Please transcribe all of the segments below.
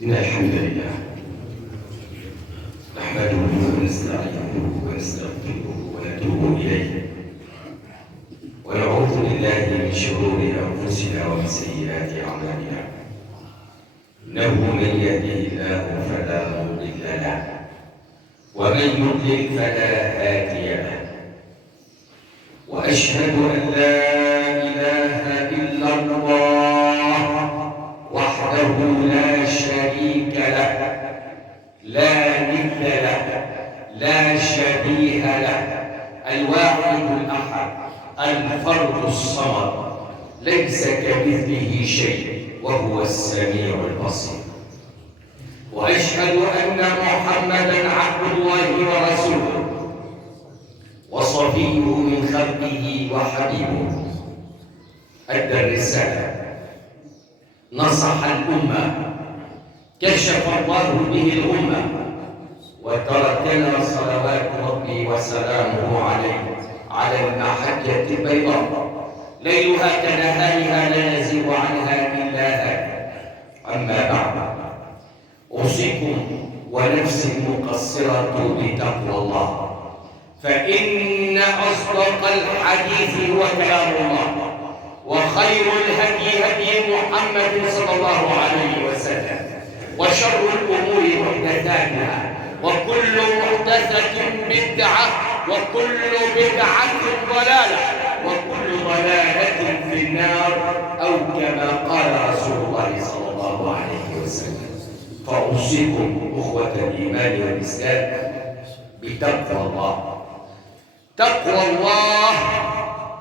إن الحمد لله نحمده ونستعينه ونستغفره ونتوب إليه ونعوذ بالله من شرور أنفسنا ومن سيئات أعمالنا. إنه من يهده الله فلا مضل له ومن يضلل فلا هادي له، وأشهد أن لا إله إلا الله وحده لا شريك له، لا مثل له، لا شبيه له، الواحد الأحد، الفرد الصمد، ليس كمثله شيء وهو السميع البصير. وأشهد أن محمدًا عبد الله ورسوله وصفيه من خلقه وحبيبه، أدى الرسالة، نصح الأمة، كشف الله به الأمة، وتركنا صلوات ربي وسلامه عليه على المحجة البيضاء ليلها كنهارها لا يزيغ عنها إلا هالك. أما بعد، أوصيكم ونفسي المقصرة بتقوى الله، فإن أصدق الحديث هو كلام الله، وخير الهدي هدي محمد صلى الله عليه وسلم، وشر الأمور محدثاتها، وكل محدثة بدعة، وكل بدعة ضلالة، وكل ضلالة في النار، أو كما قال رسول الله صلى الله عليه وسلم. فأوصيكم أخوة الإيمان والإسلام بتقوى الله، تقوى الله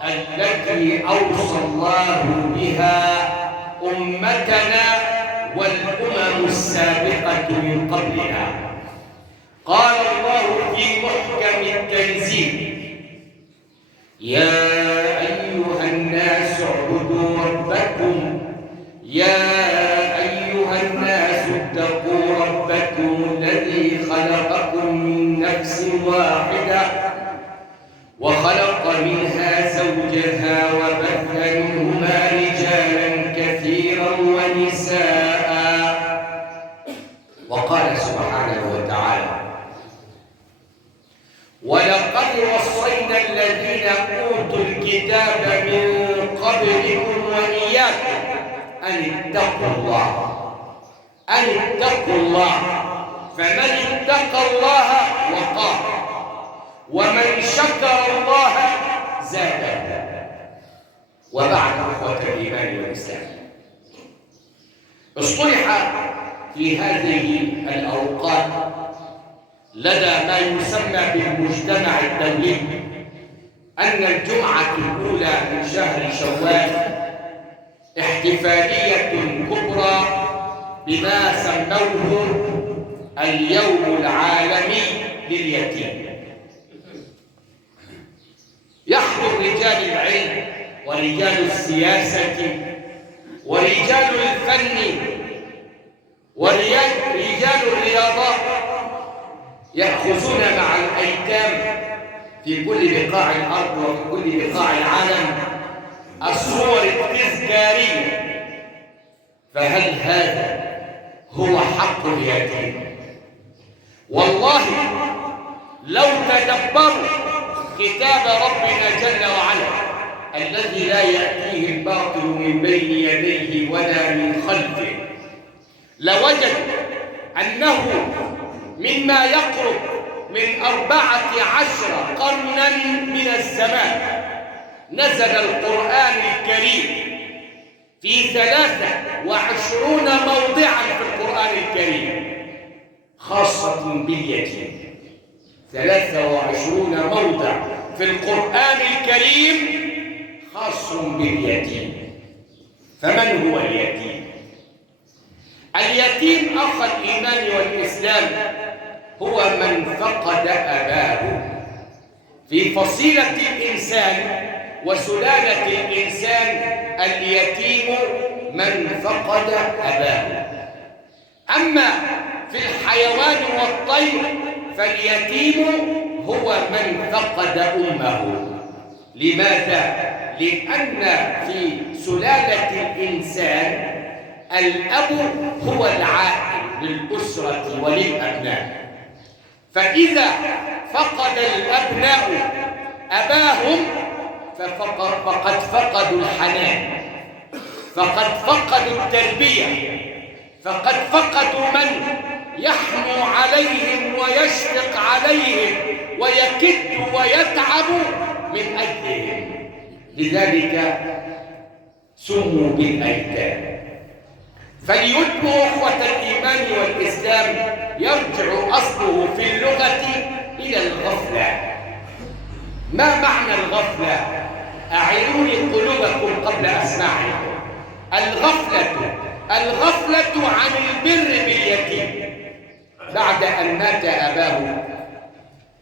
التي أوصى الله بها أمتنا والأمم السابقة من قبلنا. قال الله في محكم التنزيل: يا أيها الناس اعبدوا ربكم، يا أيها الناس اتقوا ربكم الذي خلقكم من نفس واحدة وخلق منها زوجها وبث منهما رجالا كثيرا ونساء. وقال سبحانه وتعالى: ولقد وصينا الذين أوتوا الكتاب من قبلكم وإياكم أن اتقوا الله، أن اتقوا الله، فمن اتقى الله وقاه، ومن شكر الله زاده. وبعد، أخوة الإيمان والإسلام، اصطلح في هذه الأوقات لدى ما يسمى بالمجتمع الدولي أن الجمعة الأولى من شهر شوال احتفالية كبرى بما سموه اليوم العالمي لليتيم. يحضر رجال العلم ورجال السياسة ورجال الفن ورجال الرياضة، يأخذون مع الأيتام في كل بقاع الأرض وفي كل بقاع العالم الصور التذكارية. فهل هذا هو حق اليتيم؟ والله لو تدبروا كتاب ربنا جل وعلا الذي لا يأتيه الباطل من بين يديه ولا من خلفه، لوجدوا أنه مما يقرب من 14 قرناً من الزمان نزل القرآن الكريم في 23 موضعاً في القرآن الكريم خاصة باليتيم. 23 موضع في القرآن الكريم خاص باليتيم. فمن هو اليتيم؟ اليتيم أخ الإيمان والإسلام هو من فقد أباه. في فصيلة الإنسان وسلالة الإنسان اليتيم من فقد أباه. أما في الحيوان والطير فاليتيم هو من فقد أمه. لماذا؟ لأن في سلالة الإنسان الأب هو العائل، للأسرة وللأبناء. فإذا فقد الأبناء أباهم فقد فقدوا الحنان، فقد فقدوا التربية، فقد فقدوا من يحنو عليهم ويشفق عليهم ويكد ويتعب من أجلهم. لذلك سموا بالأيتام. فاليتم أخوة الإيمان والإسلام يرجع أصله في اللغة إلى الغفلة. ما معنى الغفلة؟ أعيروني قلوبكم قبل أسماعكم. الغفلة عن البر باليتيم. بعد أن مات أباه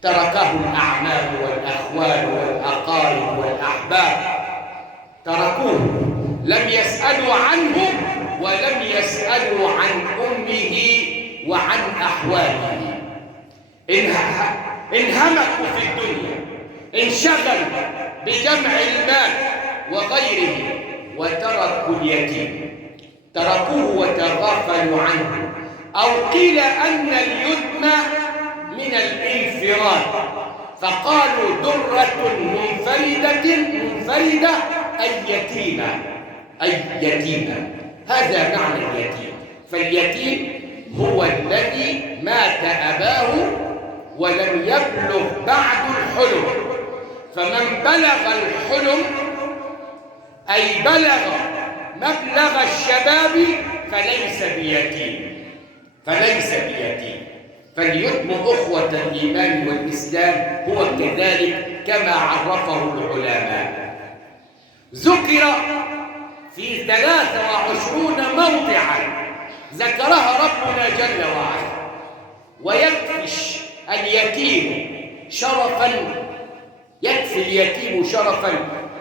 تركه الأعمام والأخوال والأقارب والأحباب، تركوه، لم يسألوا عنه ولم يسألوا عن أمه وعن أحواله. انهمكوا في الدنيا، انشغلوا بجمع المال وغيره وتركوا اليتيم، تركوه وتغافلوا عنه. أو قيل أن اليتم من الانفراد، فقالوا درة منفردة أي يتيمة. هذا معنى اليتيم. فاليتيم هو الذي مات أباه ولم يبلغ بعد الحلم. فمن بلغ الحلم أي بلغ مبلغ الشباب فليس بيتيم. فاليتم أخوة الإيمان والإسلام هو كذلك كما عرفه العلماء. ذكر في 23 موضعا ذكرها ربنا جل وعلا. ويكفي اليتيم شرفا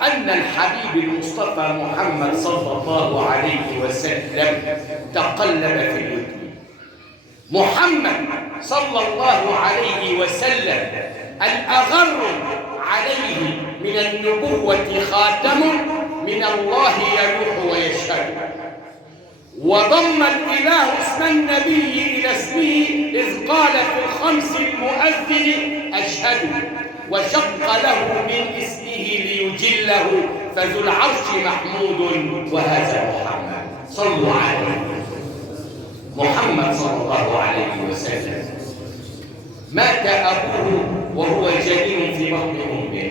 أن الحبيب المصطفى محمد صلى الله عليه وسلم تقلب في اليتيم. محمد صلى الله عليه وسلم الأغر عليه من النبوة خاتم من الله يلوح ويشهد. وضم الإله اسم النبي إلى اسمه إذ قال في الخمس المؤذن أشهد، وشق له من اسمه ليجله، فذو العرش محمود وهذا محمد. صلوا عليه. محمد صلى الله عليه وسلم مات أبوه وهو جنين في بطن أمه،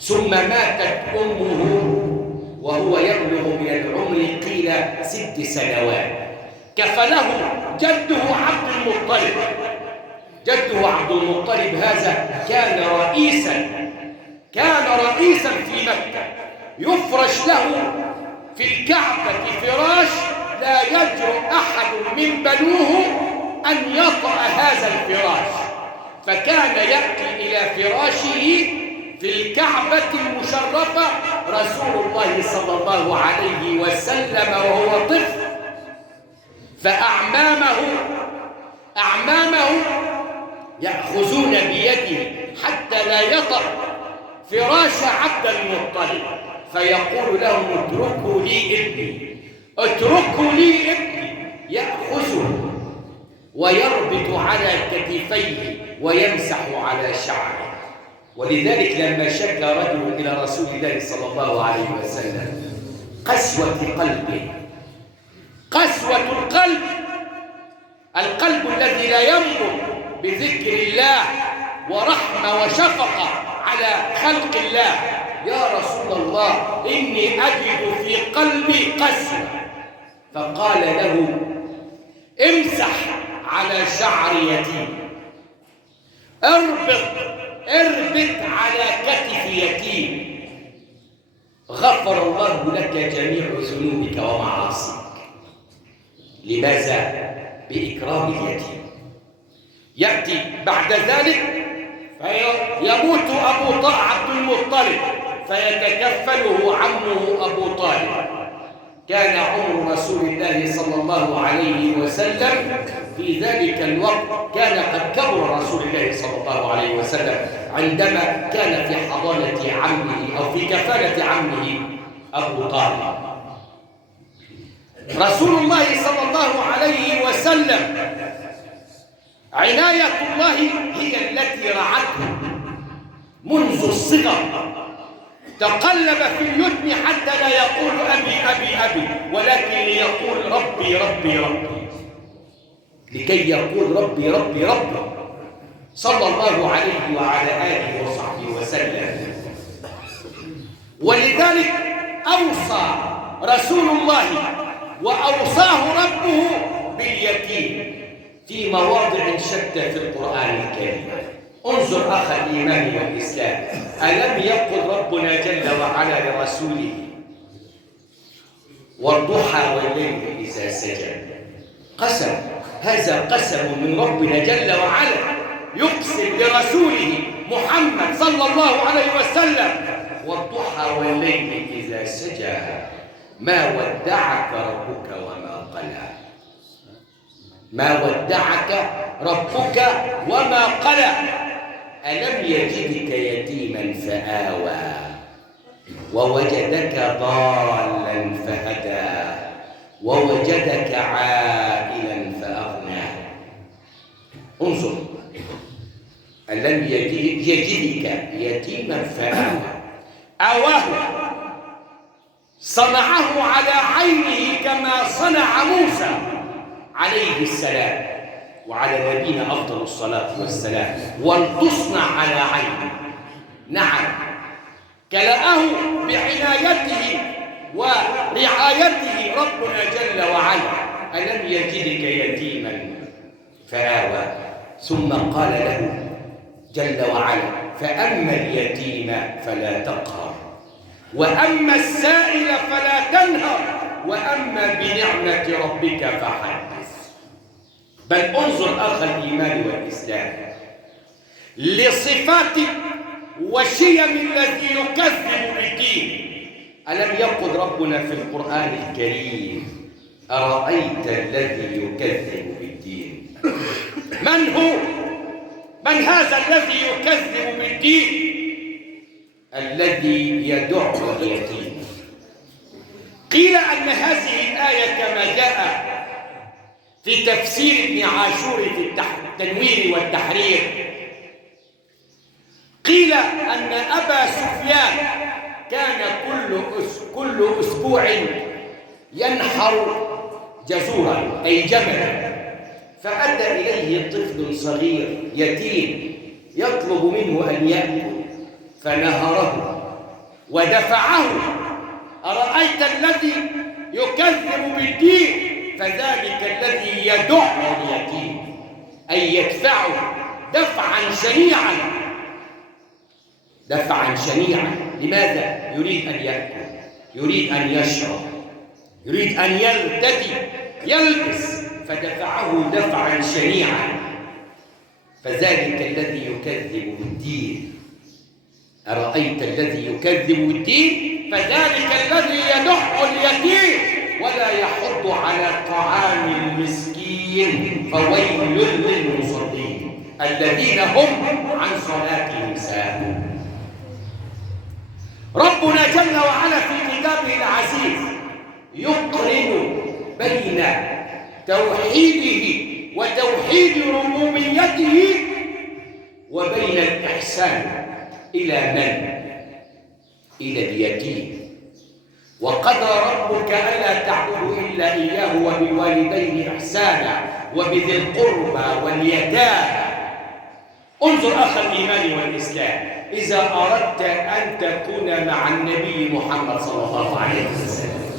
ثم ماتت أمه وهو يبلغ من العمر قيل 6 سنوات. كفله جده عبد المطلب. هذا كان رئيسا في مكة، يفرش له في الكعبة فراش لا يجرؤ أحد من بنوه أن يطأ هذا الفراش، فكان يأتي إلى فراشه في الكعبة المشرفة رسول الله صلى الله عليه وسلم وهو طفل. فأعمامه يأخذون بيده حتى لا يطأ فراش عبد المطلب، فيقول لهم اتركوا لي ابني، يأخذه ويربط على كتفيه ويمسح على شعره. ولذلك لما شكى رجل إلى رسول الله صلى الله عليه وسلم قسوة القلب الذي لا ينبض بذكر الله ورحمة وشفقة على خلق الله، يا رسول الله إني أجد في قلبي قسوة. فقال له امسح على شعر يتيم، اربط على كتف يتيم، غفر الله لك جميع ذنوبك ومعاصيك. لماذا؟ بإكرام اليتيم. يأتي بعد ذلك فيموت عبد المطلب فيتكفله عمه أبو طالب. كان عمر رسول الله صلى الله عليه وسلم في ذلك الوقت كان قد كبر رسول الله صلى الله عليه وسلم عندما كان في حضانة عمه أو في كفالة عمه أبو طالب. رسول الله صلى الله عليه وسلم وسلم عناية الله هي التي رعته منذ الصغر، تقلب في اليتم حتى لا يقول أبي أبي أبي، ولكن ليقول ربي ربي ربي، لكي يقول ربي ربي ربي، صلى الله عليه وعلى آله وصحبه وسلم. ولذلك أوصى رسول الله وأوصاه ربه باليتيم في مواضع شتى في القرآن الكريم. انظر أخ الإيمان والإسلام، ألم يقل ربنا جل وعلا لرسوله والضحى والليل إذا سجى؟ قسم، هذا قسم من ربنا جل وعلا يقسم لرسوله محمد صلى الله عليه وسلم والضحى والليل إذا سجى ما ودعك ربك وما قلى. ما ودعك ربك وما قلى. ألم يجدك يتيما فآوى ووجدك ضالا فهدى ووجدك عائلا فأغنى. انظر، ألم يجدك يتيما فآوى، آواه صنعه على عينه كما صنع موسى عليه السلام وعلى نبينا أفضل الصلاة والسلام، ولتصنع على عينه. نعم، كلأه بعنايته ورعايته ربنا جل وعلا. ألم يجدك يتيما فآوى، ثم قال له جل وعلا فأما اليتيم فلا تقهر وأما السائل فلا تنهر وأما بنعمة ربك فحدث. بل انظر أخ الإيمان والإسلام لصفات وشيم الذي يكذب بالدين. ألم يقل ربنا في القرآن الكريم أرأيت الذي يكذب بالدين؟ من هو؟ من هذا الذي يكذب بالدين؟ الذي يدع اليتيم. قيل أن هذه الآية كما جاء في تفسير ابن عاشور في التنوير والتحرير، قيل أن أبا سفيان كان كل أسبوع ينحر جزورا أي جملا، فأتى إليه طفل صغير يتيم يطلب منه أن يأكل، فنهره ودفعه. أرأيت الذي يكذب بالدين؟ فذلك الذي يدع اليتيم أي يدفعه دفعا شنيعا، دفعا شنيعا. لماذا؟ يريد أن يأكل، يريد أن يشرب، يريد أن يرتدي يلبس، فدفعه دفعا شنيعا. فذلك الذي يكذب بالدين. أرأيت الذي يكذب بالدين؟ فذلك الذي يدع اليتيم ولا يحض على طعام المسكين فويل للمصلين الذين هم عن صلاتهم ساهون. ربنا جل وعلا في كتابه العزيز يقرن بين توحيده وتوحيد ربوبيته وبين الإحسان إلى من؟ إلى اليتيم. وقضى ربك ألا تعبدوا إلا إياه وبالوالدين إحسانا وبذي القربى واليتامى. انظر أخ الإيمان والإسلام، إذا أردت أن تكون مع النبي محمد صلى الله عليه وسلم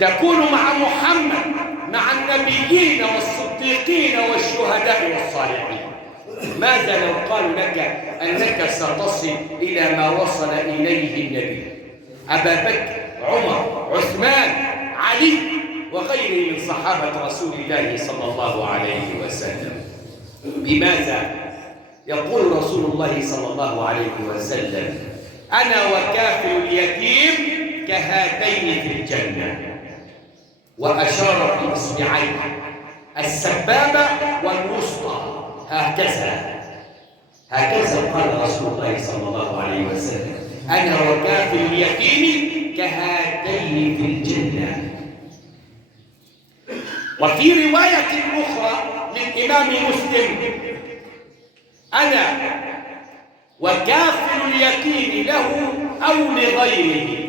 تكون مع محمد مع النبيين والصديقين والشهداء والصالحين. ماذا لو قال لك أنك ستصل إلى ما وصل إليه النبي أبا بكر، عمر، عثمان، علي وغيره من صحابة رسول الله صلى الله عليه وسلم؟ بماذا؟ يقول رسول الله صلى الله عليه وسلم أنا وكافل اليتيم كهاتين في الجنة، وأشار بإصبعيه السبابة والوسطى هكذا قال رسول الله صلى الله عليه وسلم أنا وكافل اليتيم كهاتين في الجنة. وفي رواية أخرى للإمام مسلم: أنا وكافل اليتيم له أو لغيره،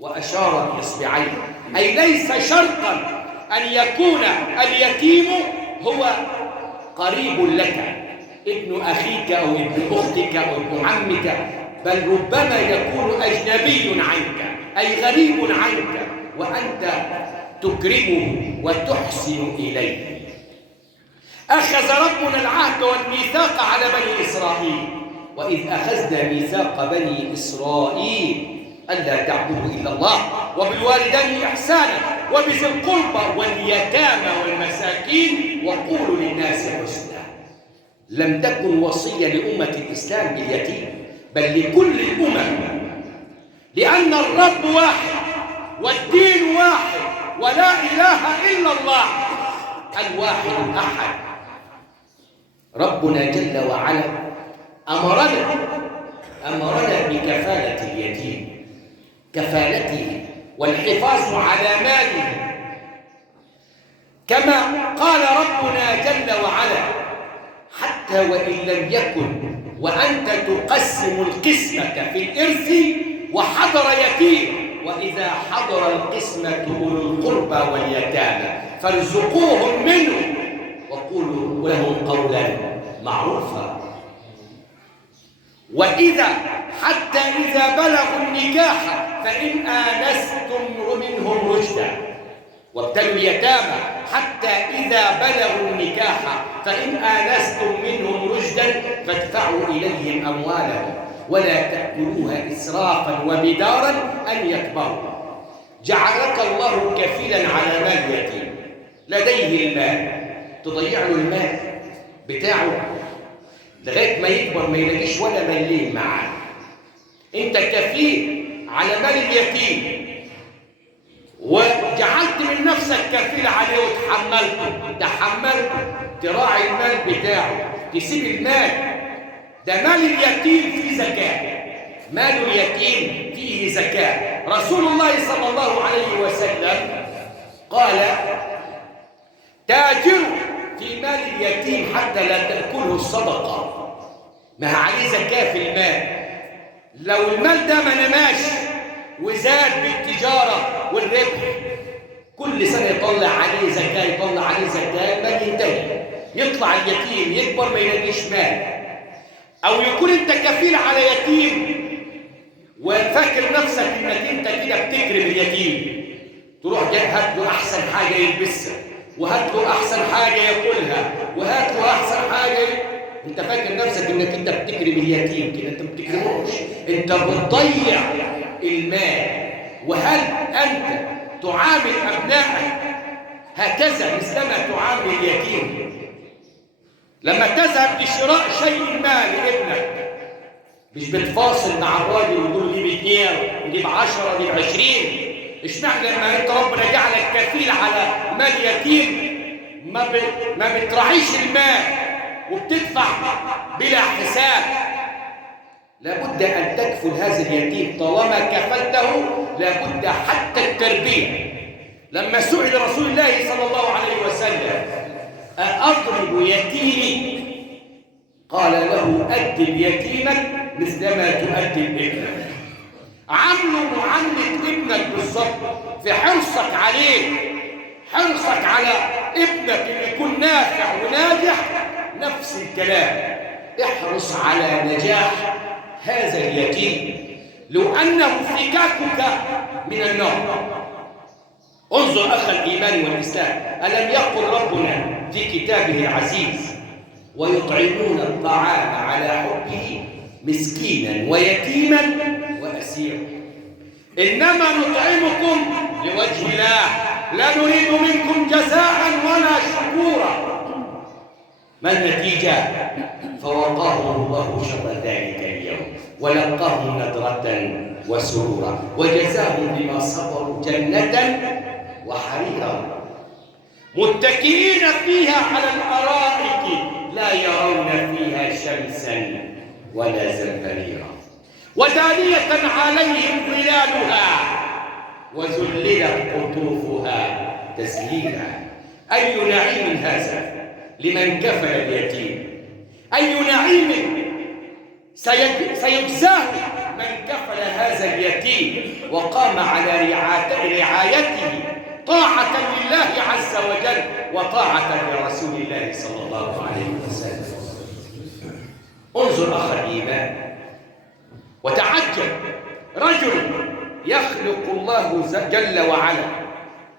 وأشار بإصبعيه، أي ليس شرطا أن يكون اليتيم هو قريب لك، ابن أخيك أو ابن أختك أو ابن عمك، بل ربما يكون أجنبي عنك أي غريب عنك، وأنت تكرمه وتحسن إليه. أخذ ربنا العهد والميثاق على بني إسرائيل: وإذ أخذنا ميثاق بني إسرائيل ألا تعبدوا إلا الله وبالوالدين إحسانا وبذي القربى واليتامى والمساكين وقولوا للناس حسنا. لم تكن وصية لأمة الإسلام باليتيم، بل لكل الأمم، لأن الرب واحد والدين واحد ولا إله إلا الله الواحد الأحد. ربنا جل وعلا أمرنا بكفالة اليتيم، كفالته والحفاظ على ماله، كما قال ربنا جل وعلا: حتى وإن لم يكن وأنت تقسم القسمة في الإرث وحضر يتيم، وإذا حضر القسمة أولو القربى واليتامى فارزقوهم منه وقولوا لهم قولا معروفا. حتى إذا بلغوا النكاح فإن آنستم منهم رشدا وابتلوا اليتامى حتى إذا بلغوا النكاح فإن آنستم منهم رشدا فادفعوا إليهم أموالهم ولا تأكلوها إسرافا وبدارا أن يكبروا. جعلك الله كفيلا على مال يتيم لديه المال، تضيع له المال بتاعه لغاية ما يكبر ما يلاقيش ولا مليم معاه. انت كفيل على مال اليتيم وجعلت من نفسك كفيل عليه وتحملته تراعي المال بتاعه، تسيب المال. ده مال اليتيم فيه زكاة، مال اليتيم فيه زكاة. رسول الله صلى الله عليه وسلم قال: تاجروا في مال اليتيم حتى لا تأكله الصدقة، ما عليه زكاة في المال. لو المال ده ما نماش وزاد بالتجارة والربح كل سنة يطلع عليه زكاة المال ينتهي، يطلع اليتيم يكبر ما يلاقيش مال. أو يكون أنت كفيل على يتيم وفاكر نفسك إنك أنت كده بتكرم اليتيم، تروح هات له أحسن حاجة يلبسها وهات له أحسن حاجة ياكلها وهات له أحسن حاجة. أنت فاكر نفسك إنك أنت بتكرم اليتيم كده، أنت ما بتكرموش، أنت بتضيع المال. وهل أنت تعامل أبنائك هكذا مثلما تعامل اليتيم؟ لما تذهب لشراء شيء ما لابنك مش بتفاصل مع الراجل وتقول دي ب2 ودي ب10 ودي ب20؟ اشمعنى لما انت ربنا جعلك كفيل على مال يتيم ما بتراعيش المال وبتدفع بلا حساب؟ لابد ان تكفل هذا اليتيم، طالما كفلته لابد حتى التربيه. لما سئل رسول الله صلى الله عليه وسلم: أأضرب يتيمي؟ قال له: أدب يتيمك مثلما تؤدب ابنك. عامله معاملة ابنك بالظبط في حرصك عليه، حرصك على ابنك اللي يكون نافع وناجح، نفس الكلام. احرص على نجاح هذا اليتيم لو أنه فكاكك من النار. انظر أخ الإيمان والإسلام، ألم يقل ربنا في كتابه العزيز: ويطعمون الطعام على حبه مسكينا ويتيما وأسيرا؟ إنما نطعمكم لوجه الله لا نريد منكم جزاء ولا شكورا. ما النتيجة؟ فوقاهم الله شر ذلك اليوم ولقاهم نضرة وسرورا وجزاهم بما صبروا جنة وحريرا متكئين فيها على الأرائك لا يرون فيها شمسا ولا زمهريرا ودانية عليهم ظلالها وذللت قطوفها تذليلا. أي نعيم هذا لمن كفل اليتيم، أي نعيم سيجزاه من كفل هذا اليتيم وقام على رعايته طاعة لله عز وجل وطاعة لرسول الله صلى الله عليه وسلم. انظر أخ الإيمان وتعجب، رجل يخلق الله جل وعلا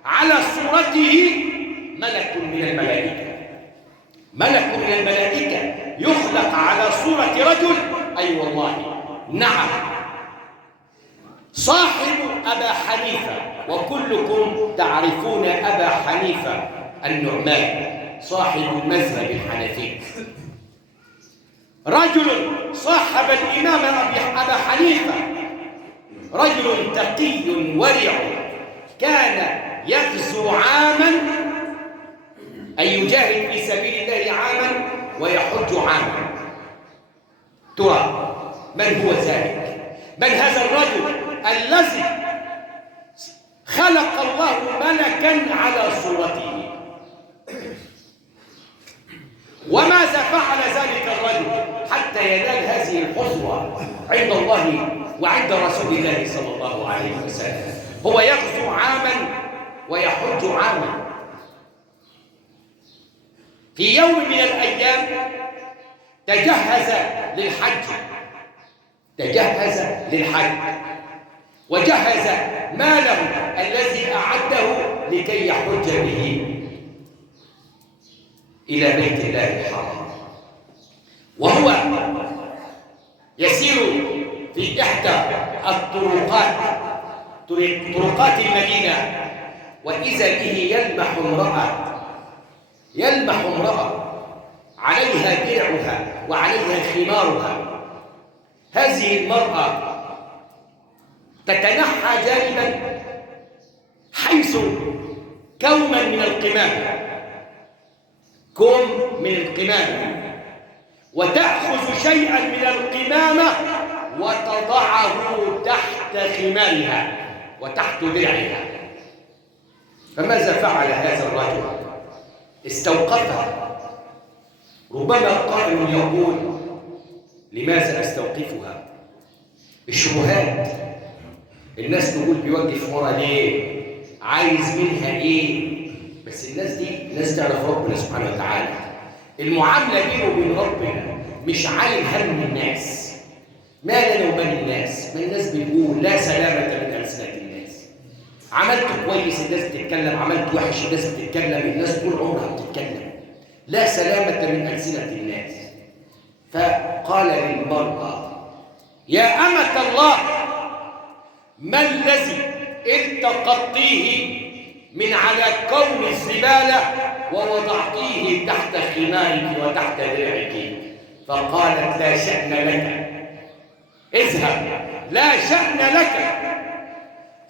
على صورته ملك من الملائكة، ملك من الملائكة يخلق على صورة رجل، أي والله نعم، صاحب أبا حنيفة، وكلكم تعرفون أبا حنيفة النعمان صاحب المذهب الحنفي، رجل صاحب الإمام أبا حنيفة، رجل تقي ورع، كان يغزو عاما أي يجاهد في سبيل الله عاما ويحج عاما. ترى من هو ذلك؟ من هذا الرجل الذي خلق الله ملكا على صورته؟ وماذا فعل ذلك الرجل حتى ينال هذه الحظوة عند الله وعند رسول الله صلى الله عليه وسلم؟ هو يغزو عاما ويحج عاما. في يوم من الأيام تجهز للحج وجهز ماله الذي أعده لكي يحج به إلى بيت الله الحرام، وهو يسير في إحدى طرقات المدينة، وإذا به يلمح امرأة عليها درعها وعليها خمارها. هذه المرأة تتنحى جانبا حيث كوما من القمامة، كوم من القمامة، وتأخذ شيئا من القمامة وتضعه تحت خمارها وتحت درعها. فماذا فعل هذا الرجل؟ استوقفها. ربما قائل يقول لماذا استوقفها؟ الشبهات، الناس تقول بيوقف ورا ليه؟ عايز منها ايه؟ بس الناس دي ناس تعرف ربنا سبحانه وتعالى، المعامله بينه وبين ربنا مش عايل هم الناس. ما لنا ومال الناس؟ ما الناس بتقول لا سلامه من ألسنة الناس. عملت كويس الناس بتتكلم، عملت وحش الناس بتتكلم، الناس طول عمرها بتتكلم، لا سلامه من ألسنة الناس. فقال للمرأة: يا أمة الله، ما الذي التقطتيه من على كوم الزبالة ووضعتيه تحت خمارك وتحت درعك؟ فقالت: لا شأن لك، اذهب، لا شأن لك.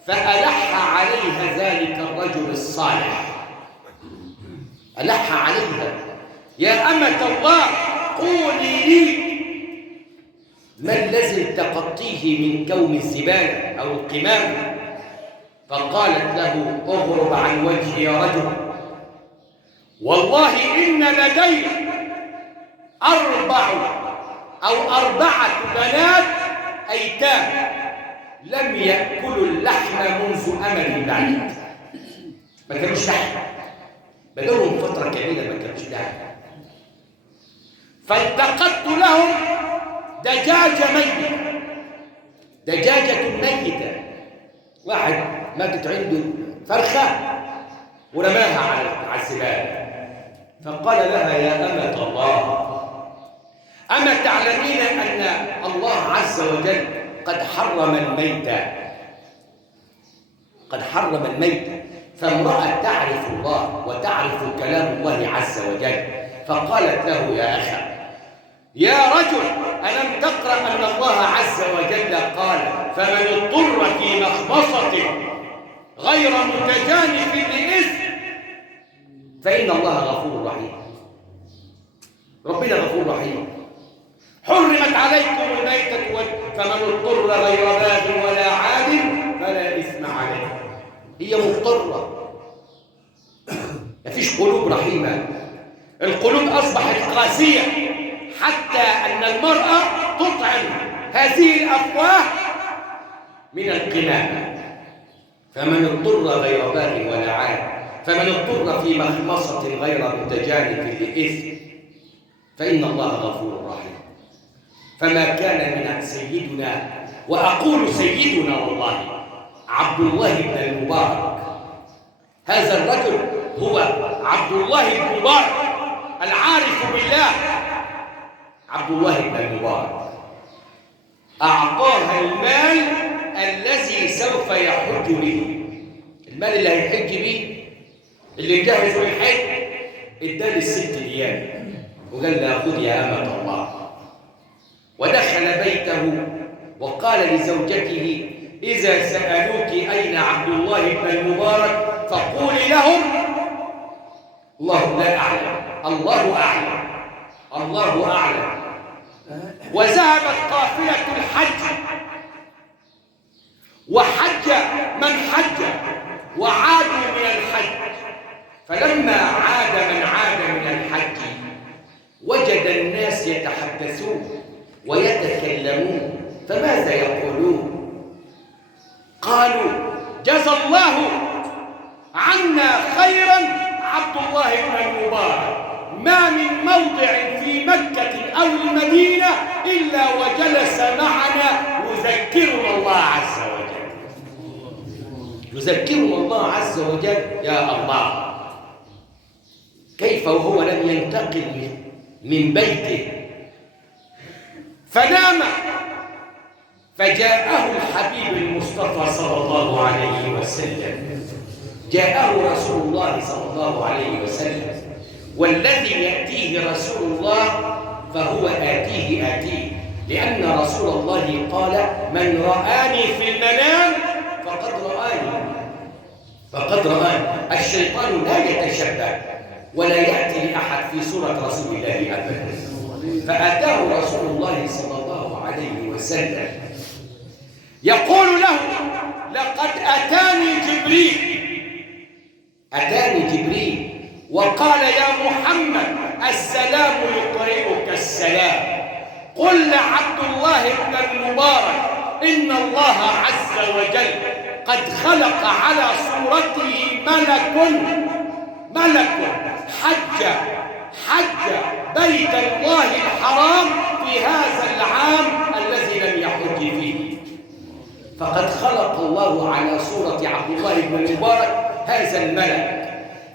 فألح عليها ذلك الرجل الصالح، ألح عليها: يا أمة الله، قولي لي ما الذي التقطيه من كوم الزبالة أو القمامة؟ فقالت له: اغرب عن وجهي يا رجل، والله إن لدي 4 بنات أيتام لم يأكلوا اللحم منذ أمد بعيد. ما كانوش لحم، بقالهم فترة كبيرة ما كانوش لحم. فالتقطت لهم دجاجة ميتة. واحد ماتت عنده فرخة ورماها على الزبالة. فقال لها: يا أمة الله، أما تعلمين أن الله عز وجل قد حرم الميتة؟ فامرأة تعرف الله وتعرف كلام الله عز وجل. فقالت له: يا أخي، يا رجل، ألم تقرأ أن الله عز وجل قال: فمن اضطر في مخمصة غير متجانف لإثم فإن الله غفور رحيم. ربنا غفور رحيم. حرمت عليكم الميتة فمن اضطر غير باغ ولا عاد فلا إثم عليه. هي مضطرة، مفيش قلوب القلوب رحيمة، القلوب أصبحت قاسية، حتى أن المرأة تطعم هذه الأفواه من القمامة. فمن اضطر غير باغ ولا عاد، فمن اضطر في مخمصة غير متجانف لإثم فإن الله غفور رحيم. فما كان من سيدنا، وأقول سيدنا والله، عبد الله بن المبارك. هذا الرجل هو عبد الله بن المبارك العارف بالله. عبد الله بن المبارك أعطاها المال الذي سوف يحج به، المال اللي هيحج به، اللي جهز للحج، اداه للست ديان وقال لها خذ يا أمة الله. ودخل بيته وقال لزوجته إذا سألوك أين عبد الله بن المبارك فقولي لهم الله لا أعلم، الله أعلم، الله أعلم. وذهبت قافلة الحج وحج من حج وعادوا من الحج. فلما عاد من عاد من الحج وجد الناس يتحدثون ويتكلمون، فماذا يقولون؟ قالوا جزى الله عنا خيرا عبد الله بن المبارك، ما من موضع في مكة أو المدينة إلا وجلس معنا يذكرنا الله عز وجل، يذكرنا الله عز وجل. يا الله، كيف وهو لم ينتقل من بيته؟ فنام فجاءه الحبيب المصطفى صلى الله عليه وسلم، جاءه رسول الله صلى الله عليه وسلم، والذي يأتيه رسول الله فهو آتيه، لأن رسول الله قال من رآني في المنام فقد رآني. الشيطان لا يتشبه ولا يأتي لأحد في صورة رسول الله أبدا. فأتاه رسول الله صلى الله عليه وسلم يقول له لقد أتاني جبريل وقال يا محمد السلام يقرئك السلام، قل لعبد الله بن المبارك إن الله عز وجل قد خلق على صورته ملك حج بيت الله الحرام في هذا العام الذي لم يحج فيه. فقد خلق الله على صورة عبد الله بن المبارك هذا الملك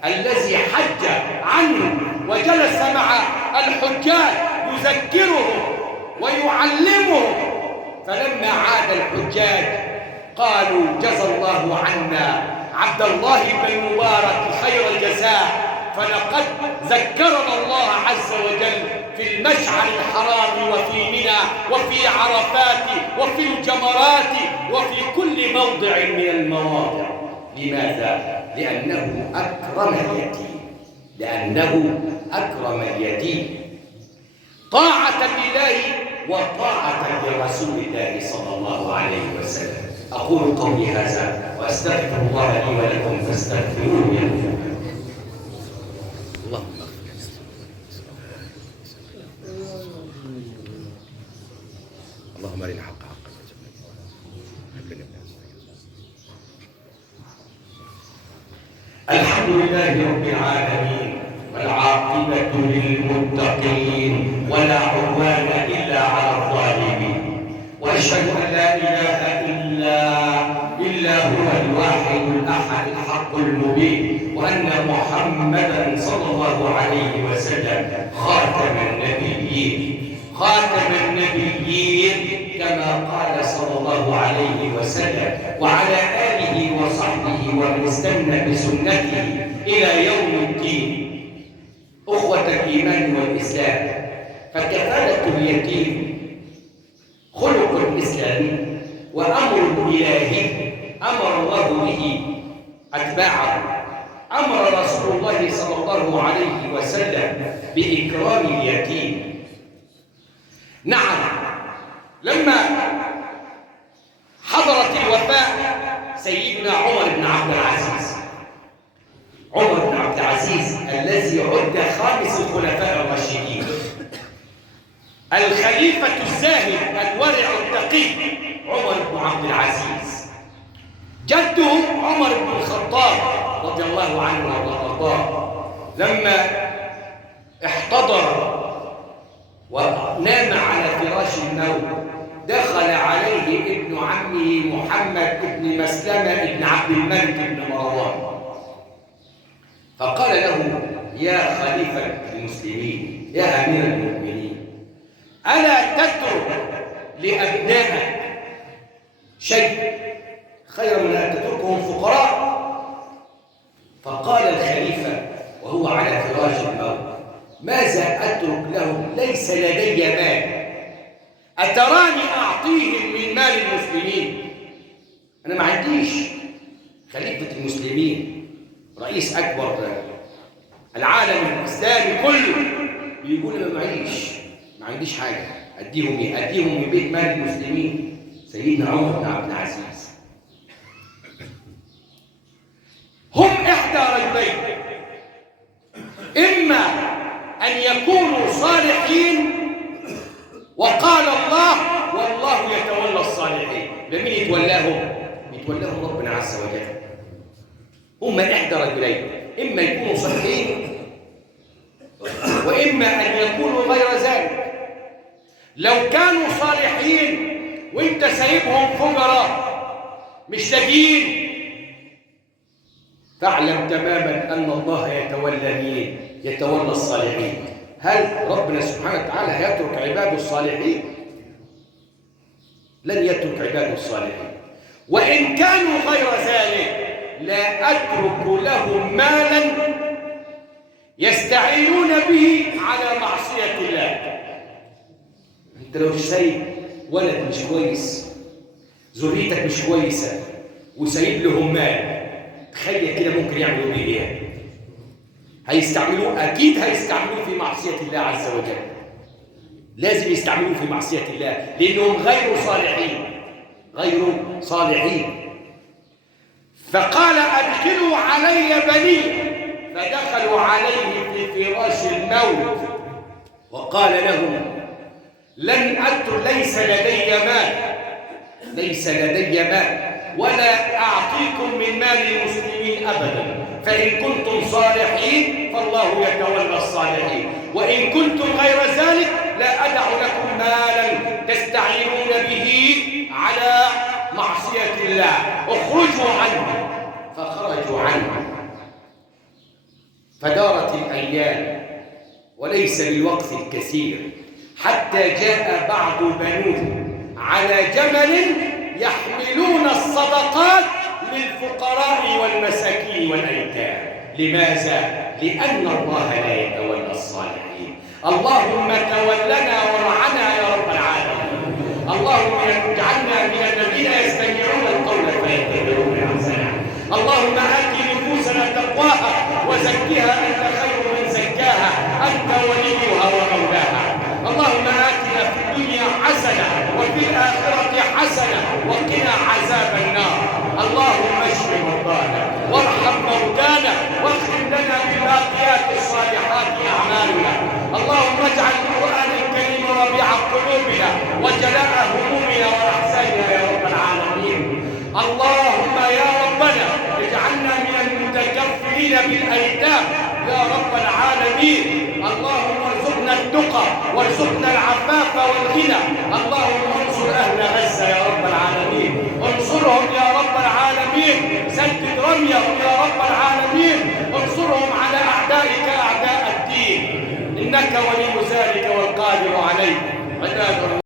الذي حج عنه وجلس مع الحجاج يذكرهم ويعلمهم. فلما عاد الحجاج قالوا جزى الله عنا عبد الله بن المبارك خير الجزاء، فلقد ذكرنا الله عز وجل في المشعر الحرام وفي منى وفي عرفات وفي الجمرات وفي كل موضع من المواضع. لماذا؟ لأنه أكرم اليتيم طاعة لله وطاعة لرسول الله صلى الله عليه وسلم. أقول قولي هذا وأستغفر الله لي ولكم فاستغفروه يغفر لكم. اللهم أرنا الحق حقا الحمد لله رب العالمين، والعاقبة للمتقين، ولا عدوان إلا على الظالمين، وأشهد أن لا إله إلا هو الواحد الأحد الحق المبين، وأن محمدًا صلى الله عليه وسلم خاتم النبيين كما قال صلى الله عليه وسلم، وعلى آله وصحبه ومن استنى بسنته إلى يوم الدين. أخوة الإيمان والإسلام، فكفالة اليتيم خلق إسلامي وأمر إلهي أمر الله به أتباعه. أمر رسول الله صلى الله عليه وسلم بإكرام اليتيم. نعم، لما حضرت الوفاة سيدنا عمر بن عبد العزيز الذي عد خامس الخلفاء الراشدين، الخليفة الزاهد الورع التقي عمر بن عبد العزيز، جده عمر بن الخطاب رضي الله عنه وارضاه، لما احتضر ونام على فراش النوم دخل عليه ابن عمه محمد بن مسلمة بن عبد الملك بن مروان فقال له: يا خليفة المسلمين، يا أمير المؤمنين، ألا تترك لأبنائك شيء خير من أن تتركهم فقراء؟ فقال الخليفة وهو على فراش الموت: ماذا أترك لهم؟ ليس لدي مال، أتراني أعطيهم من مال المسلمين؟ أنا ما عنديش. خليفة المسلمين رئيس أكبر العالم الإسلامي كله بيقول أنا ما عنديش حاجة أديهم إيه؟ أديهم من بيت مال المسلمين. سيدنا عمر بن عبد العزيز هم إحدى رجلين: إما أن يكونوا صالحين وقال الله والله يتولى الصالحين. لمن يتولاهم؟ يتولاهم ربنا عز وجل. هم إحدى رجلين: إما يكونوا صالحين وإما أن يكونوا غير ذلك. لو كانوا صالحين وانت سايبهم فقراء مش لاقيين، فاعلم تماما أن الله يتولى مين؟ يتولى الصالحين. هل ربنا سبحانه وتعالى هيترك عباده الصالحين؟ لن يترك عباده الصالحين. وإن كانوا غير ذلك لا أترك لهم مالا يستعينون به على معصية الله. انت لو سايب ولد مش كويس، ذريتك مش كويسة، وسايب لهم مال، تخيل كده ممكن يعملوا بيه ايه؟ هيستعملوه، اكيد هيستعملوه في معصية الله عز وجل. لازم يستعملوه في معصية الله لانهم غير صالحين. فقال: ادخلوا علي بني. فدخلوا عليه في فراش الموت وقال لهم: ليس لدي مال ولا أعطيكم من مال المسلمين أبدا، فإن كنتم صالحين فالله يتولى الصالحين، وإن كنتم غير ذلك لا أدع لكم مالا تستعينون به على معصية الله، اخرجوا عنه. فخرجوا عنه. فدارت الأيام وليس بالوقت الكثير حتى جاء بعض بنوه على جمل يحملون الصدقات للفقراء والمساكين والأيتام. لماذا؟ لأن الله لا يتولى الصالحين. اللهم تولنا ورعنا يا رب العالمين. اللهم اجعلنا من الذين يستمعون القول فيتبعون أحسنه. اللهم آت نفوسنا تقواها وزكها أنت خير من زكاها، أنت وليها ومولاها. اللهم آتنا في الدنيا حسنة وفي الآخرة حسنة وقنا عذاب النار. اللهم اشف مرضانا وارحم موتانا واختم لنا بالباقيات الصالحات أعمالنا. اللهم اجعل القرآن الكريم ربيع قلوبنا وجلاء همومنا وأحزاننا يا رب العالمين. اللهم يا ربنا اجعلنا من المتكفلين بالأيتام يا رب العالمين. اللهم ارزقنا التقى وارزقنا العفاف والغنى. اللهم انصر أهل غزة يا رب العالمين، انصرهم يا رب العالمين، سدد رميهم يا رب العالمين، انصرهم على أعدائك أعداء الدين، إنك ولي ذلك والقادر عليه. عباد الله.